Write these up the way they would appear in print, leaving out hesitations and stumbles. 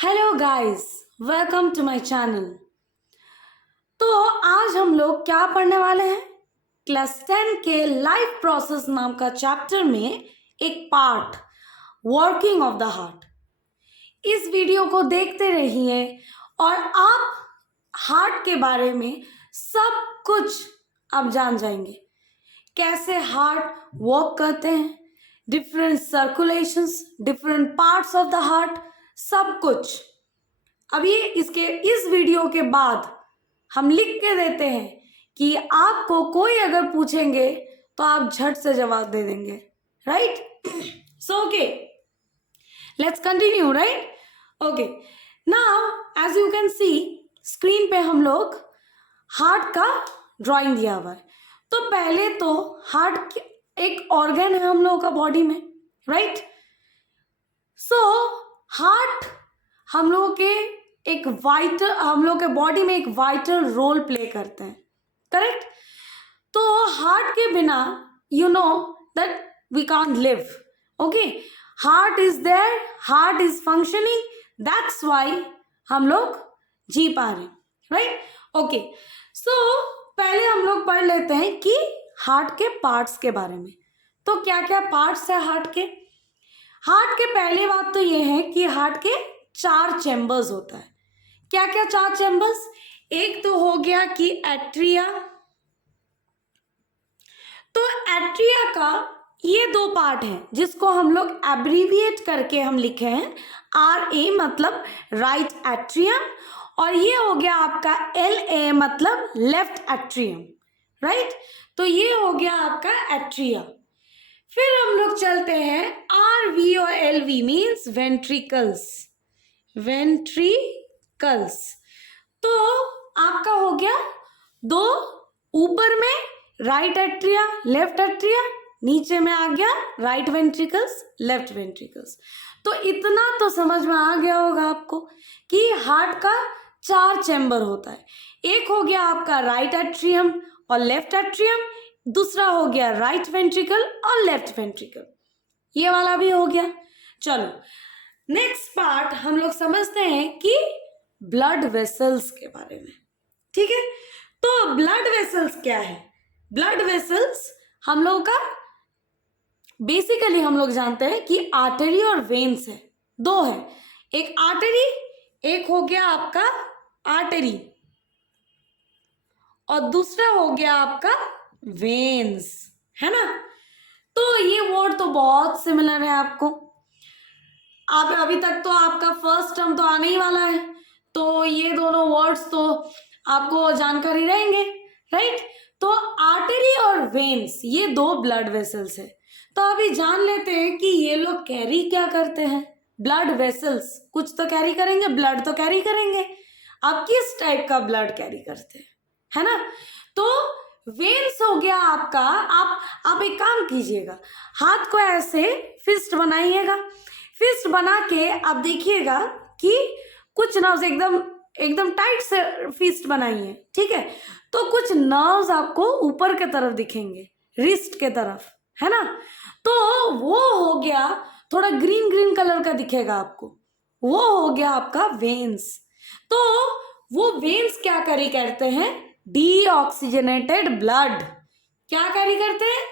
Hello guys, welcome to my channel. तो आज हम लोग क्या पढ़ने वाले हैं? क्लास 10 के लाइफ प्रोसेस नाम का चैप्टर में एक part, working of the heart. इस वीडियो को देखते रहिए और आप हार्ट के बारे में सब कुछ आप जान जाएंगे। कैसे हार्ट वर्क करते हैं, different circulations, different parts of the heart, सब कुछ। अभी इस वीडियो के बाद हम लिख के देते हैं कि आपको कोई अगर पूछेंगे तो आप झट से जवाब दे देंगे, right? So okay, let's continue, right? Okay, now as you can see screen पे हम लोग हार्ट का ड्राइंग दिया हुआ है। तो पहले तो हार्ट एक ऑर्गन है हम लोगों का बॉडी में, राइट? सो हार्ट हम लोगों के बॉडी में एक वाइटल रोल प्ले करते हैं, करेक्ट? तो हार्ट के बिना you know that we can't live, okay? Heart is there, heart is functioning, that's why हम लोग जी पा रहे हैं, राइट? ओके, सो पहले हम लोग पढ़ लेते हैं कि हार्ट के पार्ट्स के बारे में। तो क्या क्या पार्ट्स है हार्ट के? हार्ट के पहली बात तो ये है कि हार्ट के 4 चैम्बर्स होता है। क्या क्या 4 चैम्बर्स? एक तो हो गया कि एट्रिया। तो एट्रिया का ये 2 पार्ट है जिसको हम लोग एब्रीविएट करके हम लिखे हैं RA, मतलब राइट एट्रियम, और ये हो गया आपका LA, मतलब लेफ्ट एट्रियम, राइट? तो ये हो गया आपका एट्रिया। फिर हम लोग चलते हैं RV और LV, मीन्स वेंट्रिकल्स। वेंट्रिकल्स तो आपका हो गया 2, ऊपर में राइट एट्रिया, लेफ्ट एट्रिया, नीचे में आ गया राइट वेंट्रिकल्स, लेफ्ट वेंट्रिकल्स। तो इतना तो समझ में आ गया होगा आपको कि हार्ट का 4 चैम्बर होता है। एक हो गया आपका राइट एट्रियम और लेफ्ट एट्रियम, दूसरा हो गया राइट वेंट्रिकल और लेफ्ट वेंट्रिकल, ये वाला भी हो गया। चलो नेक्स्ट पार्ट हम लोग समझते हैं कि ब्लड वेसल्स के बारे में, ठीक है? तो ब्लड वेसल्स क्या है? ब्लड वेसल्स हम लोग का बेसिकली हम लोग जानते हैं कि आर्टरी और वेन्स है, 2 है। एक आर्टरी, एक हो गया आपका आर्टरी, और दूसरा हो गया आपका वेन्स, है ना? तो ये वर्ड तो बहुत सिमिलर है आपको। आप अभी तक तो आपका फर्स्ट टर्म तो आने ही वाला है, तो ये दोनों वर्ड्स तो आपको जानकारी रहेंगे, राइट? तो आर्टरी और वेन्स ये 2 ब्लड वेसल्स है। तो अभी जान लेते हैं कि ये लोग कैरी क्या करते हैं। ब्लड वेसल्स कुछ तो कैरी करेंगे, ब्लड तो कैरी करेंगे। आप किस टाइप का ब्लड कैरी करते हैं, है ना? तो वेन्स हो गया आपका, आप एक काम कीजिएगा, हाथ को ऐसे फिस्ट बनाइएगा। फिस्ट बना के आप देखिएगा कि कुछ नर्व्स एकदम टाइट से फिस्ट बनाइए, ठीक है? तो कुछ नर्व्स आपको ऊपर के तरफ दिखेंगे, रिस्ट के तरफ, है ना? तो वो हो गया थोड़ा ग्रीन ग्रीन कलर का दिखेगा आपको, वो हो गया आपका वेन्स। तो वो वेन्स क्या कैरी करते हैं? Deoxygenated blood. क्या कैरी करते हैं?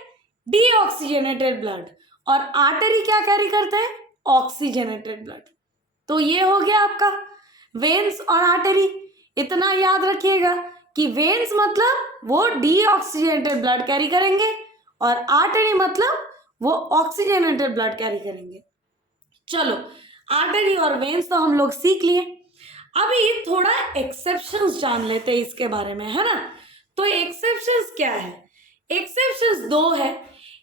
Deoxygenated blood. और आर्टरी क्या कैरी करते हैं? Oxygenated blood. तो ये हो गया आपका वेन्स और आर्टरी। इतना याद रखिएगा कि वेन्स मतलब वो डीऑक्सीजनेटेड ब्लड कैरी करेंगे और आर्टरी मतलब वो ऑक्सीजनेटेड ब्लड कैरी करेंगे। चलो आर्टरी और वेन्स तो हम लोग सीख लिए। अभी थोड़ा एक्सेप्शंस जान लेते हैं इसके बारे में, है ना? तो एक्सेप्शंस क्या है? एक्सेप्शंस 2 है।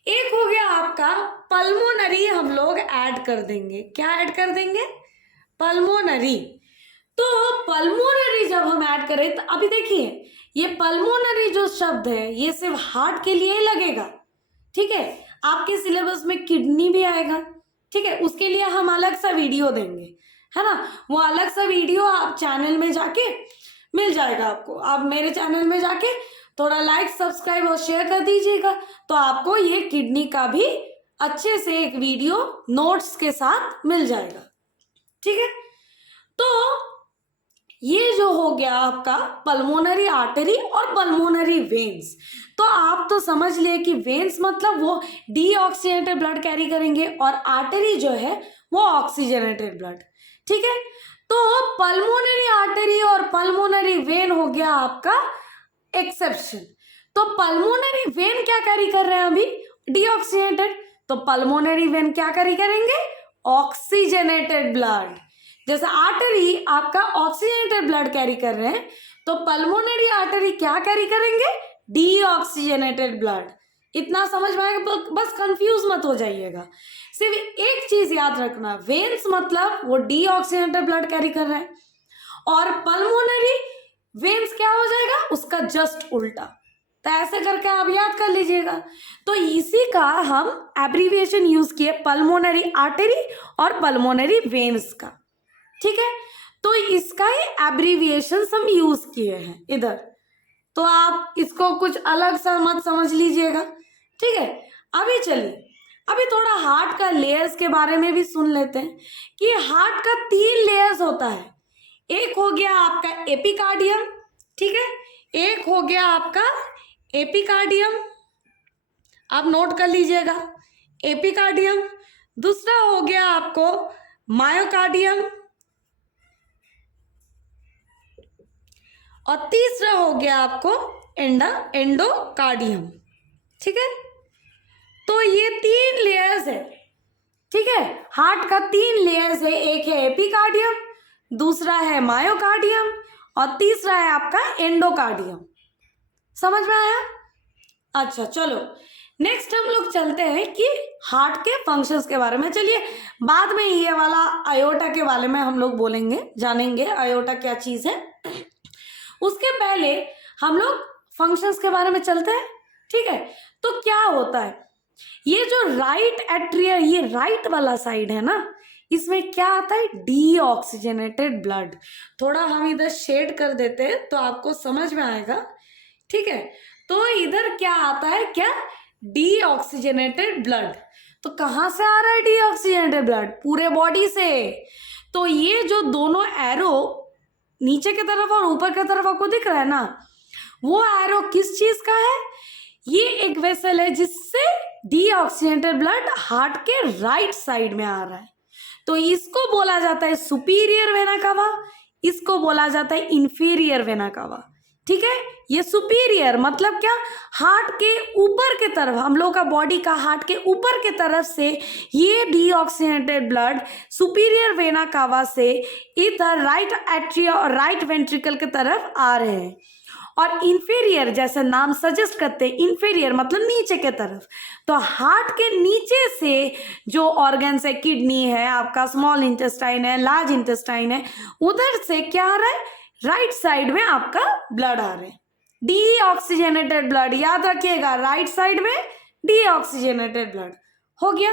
एक हो गया आपका पल्मोनरी, हम लोग ऐड कर देंगे। क्या ऐड कर देंगे? पल्मोनरी। तो पल्मोनरी जब हम ऐड करें तो अभी देखिए, ये पल्मोनरी जो शब्द है ये सिर्फ हार्ट के लिए ही लगेगा, ठीक है? आपके सिलेबस में किडनी भी आएगा, ठीक है? उसके लिए हम अलग सा वीडियो देंगे, है ना? वो अलग सा वीडियो आप चैनल में जाके मिल जाएगा आपको। आप मेरे चैनल में जाके थोड़ा लाइक, सब्सक्राइब और शेयर कर दीजिएगा, तो आपको ये किडनी का भी अच्छे से एक वीडियो नोट्स के साथ मिल जाएगा, ठीक है? तो ये जो हो गया आपका पल्मोनरी आर्टरी और पल्मोनरी वेन्स। तो आप तो समझ लिए कि वेन्स मतलब वो डीऑक्सीजनेटेड ब्लड कैरी करेंगे और आर्टरी जो है वो ऑक्सीजनेटेड ब्लड। ठीक है, तो पल्मोनरी आर्टरी और पल्मोनरी वेन हो गया आपका एक्सेप्शन। तो पल्मोनरी वेन क्या कैरी कर रहे हैं अभी, डीऑक्सीजनेटेड, तो पल्मोनरी वेन क्या कैरी करेंगे, ऑक्सीजनेटेड ब्लड। जैसे आर्टरी आपका ऑक्सीजनेटेड ब्लड कैरी कर रहे हैं, तो पल्मोनरी आर्टरी क्या कैरी करेंगे, डीऑक्सीजनेटेड ब्लड। इतना समझ में आएगा, बस कंफ्यूज मत हो जाइएगा। सिर्फ एक चीज याद रखना, वेन्स मतलब वो डीऑक्सीजनेटेड ब्लड कैरी कर रहे हैं, और पल्मोनरी वेन्स क्या हो जाएगा, उसका जस्ट उल्टा। तो ऐसे करके आप याद कर लीजिएगा। तो इसी का हम एब्रीविएशन यूज किए, पल्मोनरी आर्टरी और पल्मोनरी वेन्स का। ठीक है, तो इसका ही एब्रीविएशन हम यूज किए हैं इधर, तो आप इसको कुछ अलग सा मत समझ लीजिएगा। ठीक है, अभी चलिए, अभी थोड़ा हार्ट का लेयर्स के बारे में भी सुन लेते हैं कि हार्ट का 3 लेयर्स होता है। एक हो गया आपका एपिकार्डियम, ठीक है, एक हो गया आपका एपिकार्डियम, आप नोट कर लीजिएगा, एपिकार्डियम। दूसरा हो गया आपको मायोकार्डियम, और तीसरा हो गया आपको एंडोकार्डियम। ठीक है, तो ये 3 लेयर्स है। ठीक है, हार्ट का 3 लेयर्स है, एक है एपिकार्डियम, दूसरा है मायोकार्डियम, और तीसरा है आपका एंडोकार्डियम। समझ में आया? अच्छा चलो, नेक्स्ट हम लोग चलते हैं कि हार्ट के फंक्शंस के बारे में। चलिए, बाद में ये वाला आयोटा के बारे में हम लोग बोलेंगे, जानेंगे आयोटा क्या चीज है। उसके पहले हम लोग फंक्शंस के बारे में चलते हैं। ठीक है, तो क्या होता है, ये जो राइट एट्रिया, ये राइट वाला साइड है ना, इसमें क्या आता है, डीऑक्सीजनेटेड ब्लड। थोड़ा हम इधर शेड कर देते हैं तो आपको समझ में आएगा। ठीक है, तो इधर क्या आता है, क्या, डीऑक्सीजनेटेड ब्लड। तो कहाँ से आ रहा है डीऑक्सीजनेटेड ब्लड, पूरे बॉडी से। तो ये जो दोनों एरो नीचे की तरफ और ऊपर की तरफ आपको दिख रहा है ना, वो एरो किस चीज का है, ये एक वेसल है जिससे डीऑक्सीजनेटेड ब्लड हार्ट के राइट साइड में आ रहा है। तो इसको बोला जाता है सुपीरियर वेना कावा, इसको बोला जाता है इंफीरियर वेना कावा। ठीक है, ये सुपीरियर मतलब क्या, हार्ट के ऊपर के तरफ, हम लोग का बॉडी का हार्ट के ऊपर के तरफ से ये deoxygenated blood superior vena cava से इधर राइट एट्रिया और राइट वेंट्रिकल के तरफ आ रहे हैं। और इंफीरियर, जैसे नाम सजेस्ट करते हैं, इंफीरियर मतलब नीचे के तरफ। तो हार्ट के नीचे से जो ऑर्गन्स है, किडनी है, आपका स्मॉल इंटेस्टाइन है, लार्ज इंटेस्टाइन है, उधर से क्या आ रहा है, राइट साइड में आपका ब्लड आ रहे हैं, डीऑक्सीजनेटेड ब्लड। याद रखिएगा, राइट साइड में डीऑक्सीजनेटेड ब्लड हो गया।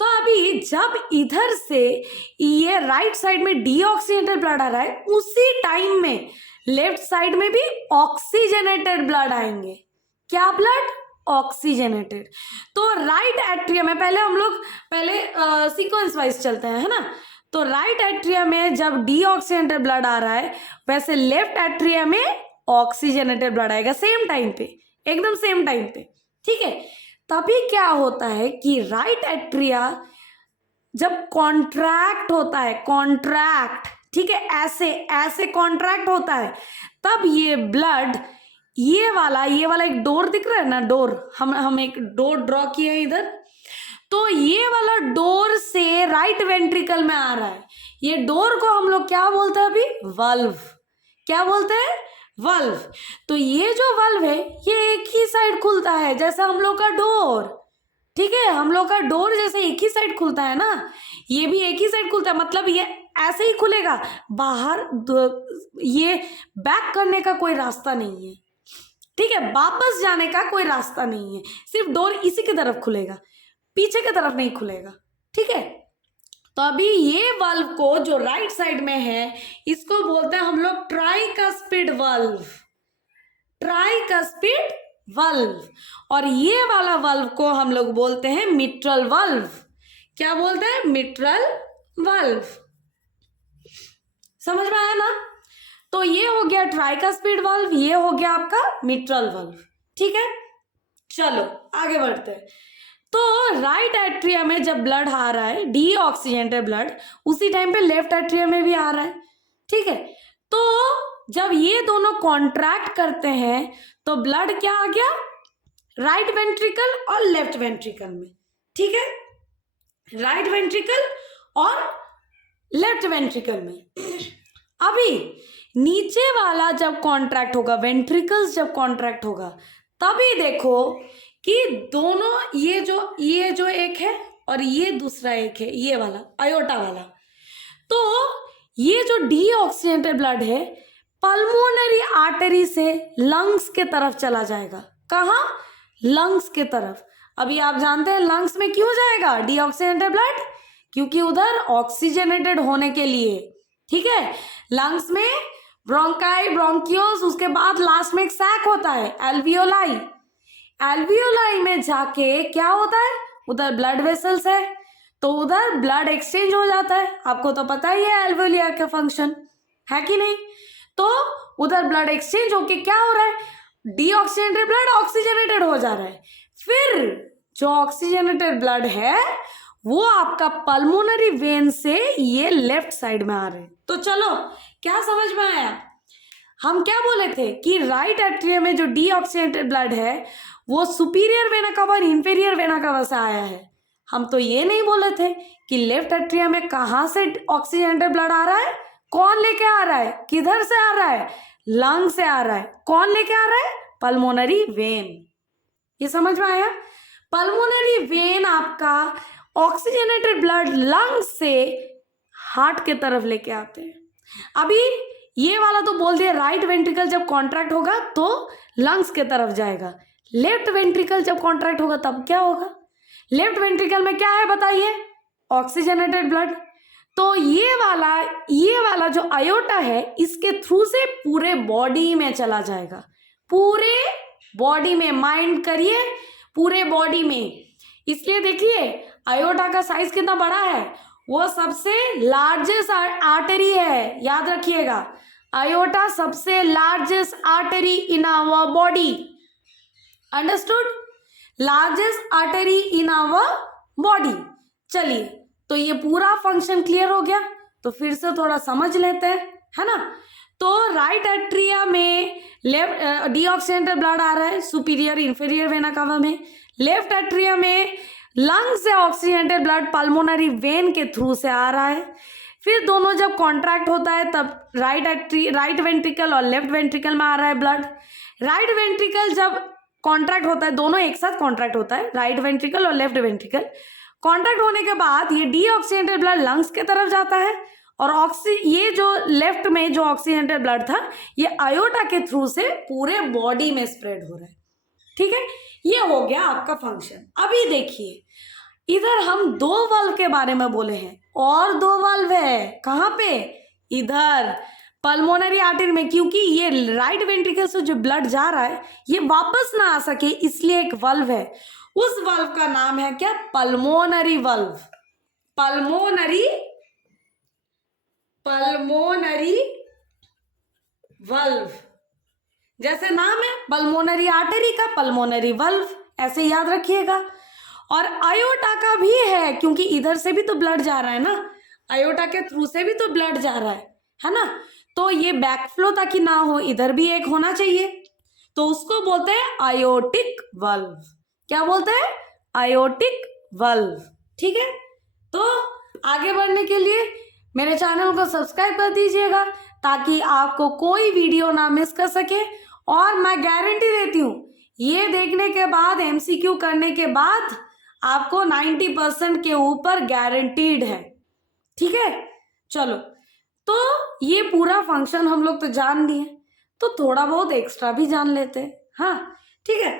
तो अभी जब इधर से ये राइट साइड में डीऑक्सीजनेटेड ब्लड आ रहा है, उसी टाइम में लेफ्ट साइड में भी ऑक्सीजनेटेड ब्लड आएंगे। क्या ब्लड, ऑक्सीजनेटेड। तो राइट एट्रिया में पहले हम लोग सीक्वेंस वाइज चलते हैं, है ना। तो राइट एट्रिया में जब डीऑक्सीजनेटेड ब्लड आ रहा है, वैसे लेफ्ट एट्रिया में ऑक्सीजनेटेड ब्लड आएगा, सेम टाइम पे, एकदम सेम टाइम पे। ठीक है, तभी क्या होता है कि राइट एट्रिया जब कॉन्ट्रैक्ट होता है, कॉन्ट्रैक्ट, ठीक है, ऐसे ऐसे कॉन्ट्रैक्ट होता है, तब ये ब्लड, ये वाला एक डोर दिख रहा है ना, डोर, हम एक डोर ड्रॉ किए हैं इधर। तो ये वाला डोर से राइट वेंट्रिकल में आ रहा है। ये डोर को हम लोग क्या बोलते हैं अभी, वल्व। क्या बोलते हैं, वल्व। तो ये जो वल्व है, ये एक ही साइड खुलता है, जैसे हम लोग का डोर। ठीक है, हम लोग का डोर जैसे एक ही साइड खुलता है ना, ये भी एक ही साइड खुलता है, मतलब ये ऐसे ही खुलेगा, बाहर ये बैक करने का कोई रास्ता नहीं है। ठीक है, वापस जाने का कोई रास्ता नहीं है, सिर्फ डोर इसी की तरफ खुलेगा, पीछे की तरफ नहीं खुलेगा। ठीक है, तो अभी ये वाल्व को जो राइट साइड में है, इसको बोलते हैं हम लोग ट्राइकस्पिड वाल्व, ट्राइकस्पिड वाल्व। और ये वाला वाल्व को हम लोग बोलते हैं मिट्रल वाल्व। क्या बोलते हैं, मिट्रल वाल्व। समझ में आया ना? तो ये हो गया ट्राइकास्पिड वाल्व, ये हो गया आपका मिट्रल वाल्व। ठीक है, चलो आगे बढ़ते हैं। तो राइट एट्रियम में जब ब्लड आ रहा है, डीऑक्सीजेनेटेड ब्लड, उसी टाइम पे लेफ्ट एट्रियम में भी आ रहा है। ठीक है, तो जब ये दोनों कॉन्ट्रैक्ट करते हैं तो ब्लड क्या आ गया, राइट वेंट्रिकल और लेफ्ट वेंट्रिकल में। ठीक है, राइट वेंट्रिकल और लेफ्ट वेंट्रिकल में। अभी नीचे वाला जब कॉन्ट्रैक्ट होगा, वेंट्रिकल्स जब कॉन्ट्रैक्ट होगा, तभी देखो कि दोनों ये जो एक है और ये दूसरा एक है, ये वाला आयोटा वाला, तो ये जो डीऑक्सीजेनेटेड ब्लड है पल्मोनरी आर्टरी से लंग्स के तरफ चला जाएगा। कहाँ? लंग्स के तरफ। अभी आप जानते हैं लंग्स में क्यों जाएगा डीऑक्सीजेनेटेड ब्लड? क्योंकि उधर ऑक्सीजनेटेड होने के लिए। ठीक है, लंग्स में ब्रोंकाई, ब्रोंकियोस, उसके बाद लास्ट में एक सैक होता है एल्वियोलाई। एल्वियोलाई में जाके क्या होता है, उधर ब्लड वेसल्स है, तो उधर ब्लड एक्सचेंज हो जाता है। आपको तो पता ही है एल्वियोलाई का फंक्शन, है कि नहीं? तो उधर ब्लड एक्सचेंज होके क्या हो रहा है, डीऑक्सीजेनेटेड ब्लड ऑक्सीजनेटेड हो जा रहा है। फिर जो ऑक्सीजनेटेड ब्लड है वो आपका पल्मोनरी वेन से ये लेफ्ट साइड में आ रहे हैं। तो चलो क्या समझ में आया? हम क्या बोले थे कि राइट एट्रियम में जो डीऑक्सीजनेटेड ब्लड है वो सुपीरियर वेना कवा और इंफीरियर वेना कवा से आया है। हम तो ये नहीं बोले थे कि लेफ्ट एट्रियम में कहाँ से ऑक्सीजनेटेड ब्लड आ रहा है, कौन लेके आ रहा है, किधर से आ रहा है, लंग से आ रहा है। कौन लेके आ रहा है? Pulmonary vein. ये समझ में आया? पल्मोनरी वेन आपका ऑक्सीजनेटेड ब्लड लंग्स से हार्ट के तरफ लेके आते हैं। अभी ये वाला तो बोल दिया राइट वेंट्रिकल जब कॉन्ट्रैक्ट होगा तो लंग्स के तरफ जाएगा। लेफ्ट वेंट्रिकल जब कॉन्ट्रैक्ट होगा तब क्या होगा? लेफ्ट वेंट्रिकल में क्या है बताइए? Oxygenated blood. तो ये वाला जो आयोटा है इसके थ्रू से पूरे बॉडी में चला जाएगा, पूरे बॉडी में। माइंड करिए, पूरे बॉडी में। इसलिए देखिए आयोटा का साइज कितना बड़ा है, वो सबसे लार्जेस्ट आर्टरी है, याद रखिएगा। आयोटा सबसे largest artery in our body, understood? Largest artery in our body. चलिए, तो ये पूरा फंक्शन क्लियर हो गया, तो फिर से थोड़ा समझ लेते हैं, है ना? तो राइट एट्रिया में लेफ्ट डीऑक्सीजनेटेड ब्लड आ रहा है सुपीरियर इंफीरियर वेना कावा में। लेफ्ट एट्रिया में लंग से ऑक्सीजनेटेड ब्लड पल्मोनरी वेन के थ्रू से आ रहा है। फिर दोनों जब कॉन्ट्रैक्ट होता है तब राइट वेंट्रिकल और लेफ्ट वेंट्रिकल में आ रहा है ब्लड। राइट वेंट्रिकल जब कॉन्ट्रैक्ट होता है, दोनों एक साथ कॉन्ट्रैक्ट होता है, राइट वेंट्रिकल और लेफ्ट वेंट्रिकल। कॉन्ट्रैक्ट होने के बाद ये डीऑक्सीजनेटेड ब्लड लंग्स के तरफ जाता है और ये जो लेफ्ट में जो ऑक्सीजनेटेड ब्लड था ये आयोटा के थ्रू से पूरे बॉडी में स्प्रेड हो रहा है। ठीक है, ये हो गया आपका फंक्शन। अभी देखिए इधर हम 2 वाल्व के बारे में बोले हैं, और 2 वाल्व है। कहाँ पे? इधर पल्मोनरी आर्टरी में, क्योंकि ये राइट वेंट्रिकल से जो ब्लड जा रहा है ये वापस ना आ सके, इसलिए एक वाल्व है। उस वाल्व का नाम है क्या? Pulmonary valve. पल्मोनरी वाल्व, जैसे नाम है पल्मोनरी आर्टरी का, पल्मोनरी वाल्व, ऐसे याद रखिएगा। और आयोटा का भी है, क्योंकि इधर से भी तो ब्लड जा रहा है ना, आयोटा के थ्रू से भी तो ब्लड जा रहा है ना? तो ये बैकफ्लो ताकि ना हो, इधर भी एक होना चाहिए, तो उसको बोलते हैं आयोटिक वाल्व। क्या बोलते हैं? Aortic valve. ठीक है, तो आगे बढ़ने के लिए मेरे चैनल को सब्सक्राइब कर दीजिएगा ताकि आपको कोई वीडियो ना मिस कर सके। और मैं गारंटी देती हूँ ये देखने के बाद, एमसीक्यू करने के बाद आपको 90% के ऊपर गारंटीड है। ठीक है, चलो, तो ये पूरा फंक्शन हम लोग तो जान लिए, तो थोड़ा बहुत एक्स्ट्रा भी जान लेते हैं। हाँ ठीक है,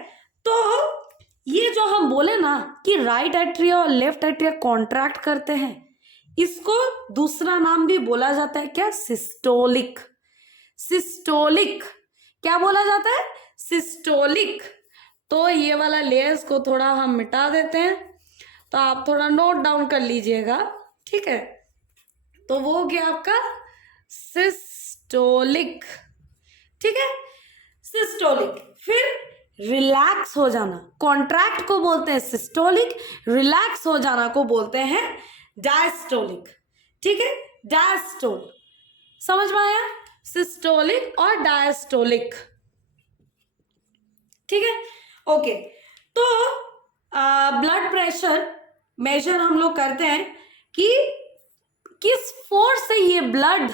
तो ये जो हम बोले ना कि राइट एट्रिया और लेफ्ट एट्रिया कॉन्ट्रैक्ट करते हैं, इसको दूसरा नाम भी बोला जाता है क्या? सिस्टोलिक। सिस्टोलिक क्या बोला जाता है? सिस्टोलिक। तो ये वाला लेयर्स को थोड़ा हम मिटा देते हैं, तो आप थोड़ा नोट डाउन कर लीजिएगा। ठीक है, तो वो हो गया आपका सिस्टोलिक, ठीक है, सिस्टोलिक। फिर रिलैक्स हो जाना, कॉन्ट्रैक्ट को बोलते हैं सिस्टोलिक, रिलैक्स हो जाना को बोलते हैं डायस्टोलिक, ठीक है, डायस्टोल। समझ में आया, सिस्टोलिक और डायस्टोलिक, ठीक है, ओके। तो ब्लड प्रेशर मेजर हम लोग करते हैं कि किस फोर्स से ये ब्लड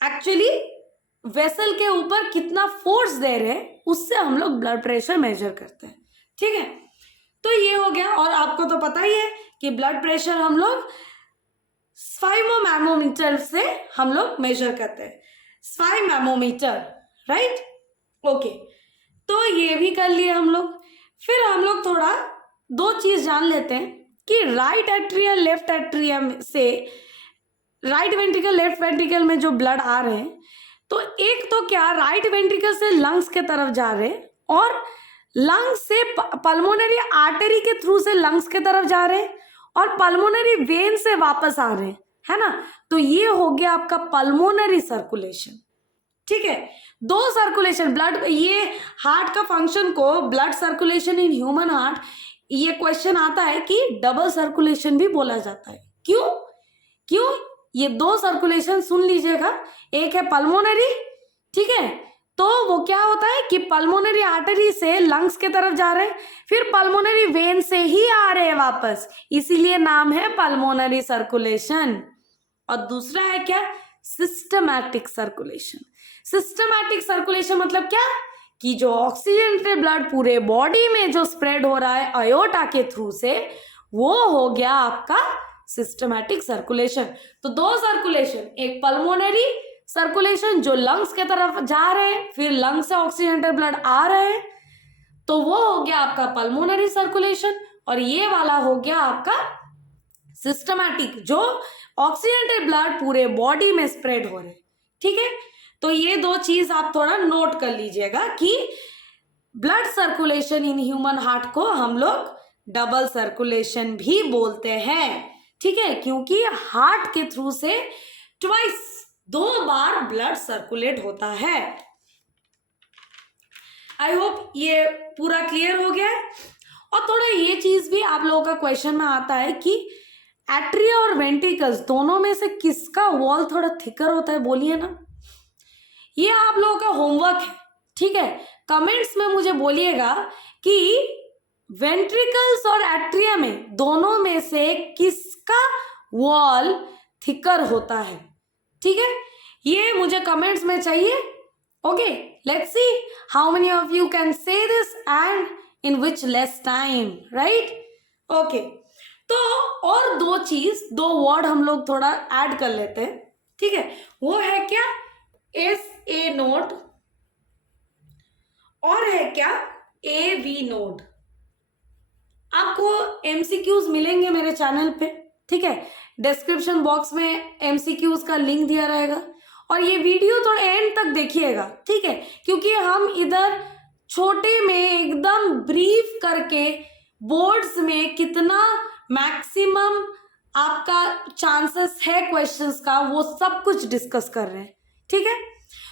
एक्चुअली वेसल के ऊपर कितना फोर्स दे रहे हैं, उससे हम लोग ब्लड प्रेशर मेजर करते हैं, ठीक है। तो ये हो गया। और आपको तो पता ही है कि ब्लड प्रेशर हम लोग स्फाइमोमैमोमीटर से हम लोग मेजर करते हैं, स्फाइमैमोमीटर, राइट, ओके। तो ये भी कर लिए हम लोग। फिर हम लोग थोड़ा दो चीज जान लेते हैं कि राइट एट्रिया लेफ्ट एट्रियम से, राइट वेंट्रिकल लेफ्ट वेंट्रिकल में जो ब्लड आ रहे हैं, तो एक तो क्या राइट वेंट्रिकल से लंग्स के तरफ जा रहे हैं और लंग्स से पल्मोनरी आर्टरी के थ्रू से लंग्स के तरफ जा रहे हैं और पल्मोनरी वेन से वापस आ रहे हैं, है ना। तो ये हो गया आपका पल्मोनरी सर्कुलेशन, ठीक है। दो सर्कुलेशन ब्लड, ये हार्ट का फंक्शन को blood circulation in human heart, ये क्वेश्चन आता है कि डबल सर्कुलेशन भी बोला जाता है। क्यों क्यों ये दो सर्कुलेशन सुन लीजिएगा, एक है पल्मोनरी, ठीक है, तो वो क्या होता है कि पल्मोनरी आर्टरी से लंग्स के तरफ जा रहे हैं, फिर पल्मोनरी वेन से ही आ रहे हैं वापस, इसीलिए नाम है पल्मोनरी सर्कुलेशन। और दूसरा है क्या, सिस्टमैटिक सर्कुलेशन। सिस्टमैटिक सर्कुलेशन मतलब क्या कि जो ऑक्सीजन ब्लड पूरे बॉडी में जो स्प्रेड हो रहा है अयोटा के थ्रू से, वो हो गया आपका सिस्टमैटिक सर्कुलेशन। तो दो सर्कुलेशन, एक पल्मोनरी सर्कुलेशन जो लंग्स के तरफ जा रहे हैं, फिर लंग्स से ऑक्सीजन ब्लड आ रहे हैं, तो वो हो गया आपका पल्मोनरी सर्कुलेशन। और ये वाला हो गया आपका सिस्टमैटिक, जो ऑक्सीजन ब्लड पूरे बॉडी में स्प्रेड हो रहे हैं, ठीक है। तो ये दो चीज आप थोड़ा नोट कर लीजिएगा कि blood circulation in human heart को हम लोग डबल सर्कुलेशन भी बोलते हैं, ठीक है, क्योंकि हार्ट के थ्रू से ट्वाइस, दो बार ब्लड सर्कुलेट होता है। आई होप ये पूरा क्लियर हो गया है। और थोड़ा ये चीज भी आप लोगों का क्वेश्चन में आता है कि एट्रिया और वेंट्रिकल्स दोनों में से किसका वॉल थोड़ा थिकर होता है, बोलिए ना। ये आप लोगों का होमवर्क है, ठीक है। कमेंट्स में मुझे बोलिएगा कि वेंट्रिकल्स और एट्रिया में दोनों में से किसका वॉल थिकर होता है, ठीक है, ये मुझे कमेंट्स में चाहिए। Okay, let's see how many of you can say this and in which less time, right, okay. तो और दो चीज, दो वर्ड हम लोग थोड़ा ऐड कर लेते हैं, ठीक है। वो है क्या, SA नोड, और है क्या AV नोड। आपको MCQs मिलेंगे मेरे चैनल पे, ठीक है, डिस्क्रिप्शन बॉक्स में MCQs का लिंक दिया रहेगा। और ये वीडियो थोड़ा एंड तक देखिएगा, ठीक है, क्योंकि हम इधर छोटे में एकदम ब्रीफ करके बोर्ड्स में कितना मैक्सिमम आपका चांसेस है क्वेश्चंस का, वो सब कुछ डिस्कस कर रहे हैं, ठीक है।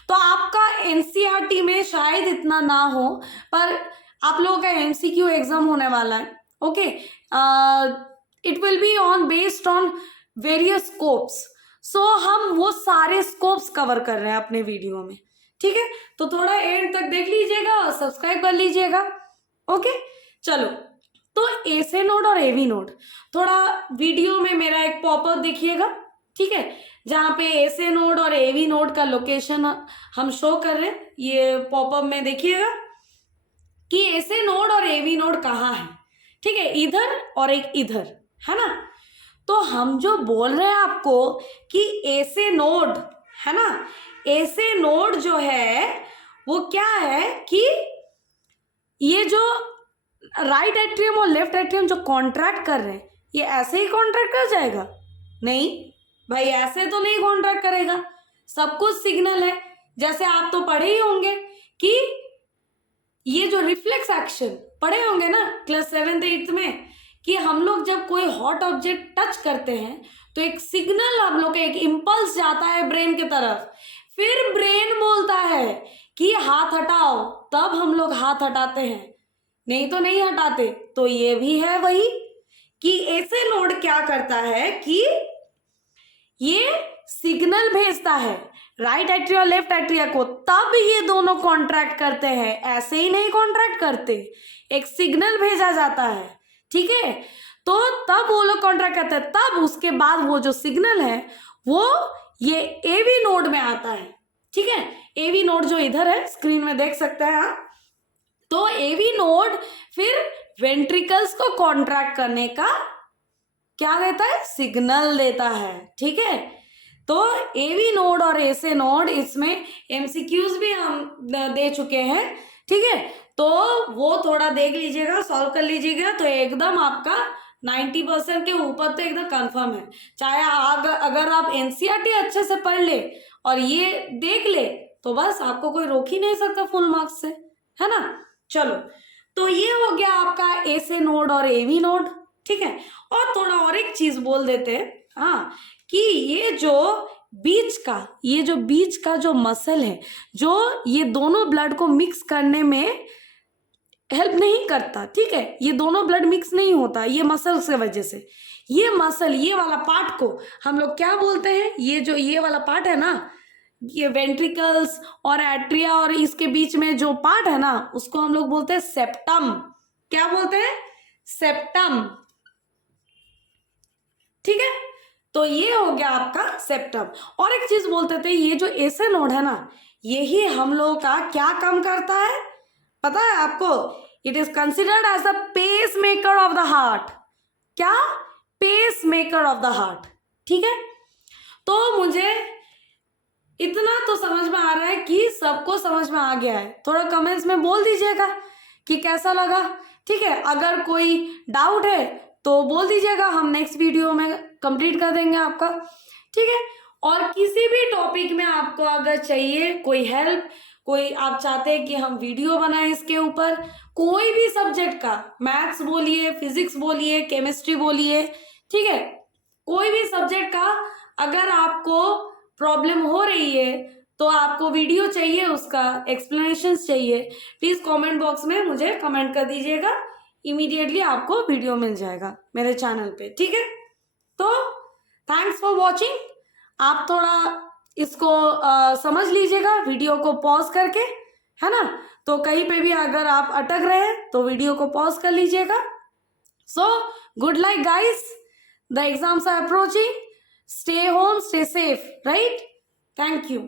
तो आपका NCERT में शायद इतना ना हो, पर आप लोगों का MCQ एग्जाम होने वाला है, okay. It will be on based on various scopes, so हम वो सारे स्कोप्स कवर कर रहे हैं अपने वीडियो में, ठीक है। तो थोड़ा एंड तक देख लीजिएगा और सब्सक्राइब कर लीजिएगा, ओके। चलो, तो SA नोड और AV नोड, थोड़ा वीडियो में मेरा एक पॉपअप देखिएगा, ठीक है, जहाँ पे SA नोड और AV नोड का लोकेशन हम शो कर रहे हैं। ये पॉपअप में देखिएगा कि SA नोड और AV नोड कहाँ है, ठीक है, इधर और एक इधर, है ना। तो हम जो बोल रहे हैं आपको कि SA नोड, है ना, SA नोड जो है वो क्या है कि ये जो राइट एट्रियम और लेफ्ट एट्रियम जो कॉन्ट्रैक्ट कर रहे हैं, ये ऐसे ही कॉन्ट्रैक्ट कर जाएगा? नहीं भाई, ऐसे तो नहीं कॉन्ट्रैक्ट करेगा, सब कुछ सिग्नल है। जैसे आप तो पढ़े ही होंगे कि ये जो रिफ्लेक्स एक्शन पढ़े होंगे ना क्लास 7th 8th में, कि हम लोग जब कोई हॉट ऑब्जेक्ट टच करते हैं तो एक सिग्नल हम लोग का, एक इम्पल्स जाता है ब्रेन की तरफ, फिर ब्रेन बोलता है कि हाथ हटाओ, तब हम लोग हाथ हटाते हैं, नहीं तो नहीं हटाते। तो ये भी है वही कि ऐसे नोड क्या करता है कि ये सिग्नल भेजता है राइट एट्रिया और लेफ्ट एट्रिया को, तब ये दोनों कॉन्ट्रैक्ट करते हैं, ऐसे ही नहीं कॉन्ट्रैक्ट करते, एक सिग्नल भेजा जाता है, ठीक है। तो तब वो लोग कॉन्ट्रैक्ट करते हैं, तब उसके बाद वो जो सिग्नल है वो ये एवी नोड में आता है, ठीक है। एवी नोड जो इधर है स्क्रीन में देख सकते हैं आप। तो एवी नोड फिर वेंट्रिकल्स को कॉन्ट्रैक्ट करने का क्या देता है, सिग्नल देता है, ठीक है। तो एवी नोड और एसे नोड, इसमें एमसीक्यूज भी हम दे चुके हैं, ठीक है। तो वो थोड़ा देख लीजिएगा, सॉल्व कर लीजिएगा, तो एकदम आपका 90% के ऊपर तो एकदम कंफर्म है। चाहे अगर आप एनसीईआरटी अच्छे से पढ़ ले और ये देख ले तो बस आपको कोई रोक ही नहीं सकता फुल मार्क्स से, है ना। चलो, तो ये हो गया आपका एसे नोड और एवी नोड, ठीक है। और थोड़ा और एक चीज बोल देते हैं, हाँ, कि ये जो बीच का जो मसल है, जो ये दोनों ब्लड को मिक्स करने में हेल्प नहीं करता, ठीक है। ये दोनों ब्लड मिक्स नहीं होता ये मसल से वजह से। ये मसल, ये वाला पार्ट को हम लोग क्या बोलते हैं, ये वाला पार्ट है ना, ये वेंट्रिकल्स और एट्रिया और इसके बीच में जो पार्ट है ना, उसको हम लोग बोलते हैं सेप्टम। क्या बोलते हैं, सेप्टम, ठीक है। तो ये हो गया आपका सेप्टम। और एक चीज बोलते थे, ये जो एसे नोड है ना, यही हम लोगों का क्या काम करता है पता है आपको, it is considered as the pacemaker of the heart. क्या, pacemaker of the heart, ठीक है। तो मुझे इतना तो समझ में आ रहा है कि सबको समझ में आ गया है। थोड़ा कमेंट्स में बोल दीजिएगा कि कैसा लगा, ठीक है। अगर कोई डाउट है तो बोल दीजिएगा, हम नेक्स्ट वीडियो में कंप्लीट कर देंगे आपका, ठीक है। और किसी भी टॉपिक में आपको अगर चाहिए कोई हेल्प, कोई आप चाहते हैं कि हम वीडियो बनाएं इसके ऊपर, कोई भी सब्जेक्ट का, मैथ्स बोलिए, फिजिक्स बोलिए, केमिस्ट्री बोलिए, ठीक है, कोई भी सब्जेक्ट का अगर आपको प्रॉब्लम हो रही है तो आपको वीडियो चाहिए, उसका एक्सप्लेनेशंस चाहिए, प्लीज कमेंट बॉक्स में मुझे कमेंट कर दीजिएगा, इमीडिएटली आपको वीडियो मिल जाएगा मेरे चैनल पे, ठीक है। तो थैंक्स फॉर वॉचिंग। आप थोड़ा इसको समझ लीजिएगा वीडियो को पॉज करके, है ना। तो कहीं पे भी अगर आप अटक रहे हैं तो वीडियो को पॉज कर लीजिएगा। So good luck guys, the exams are approaching, stay home, stay safe, right? Thank you.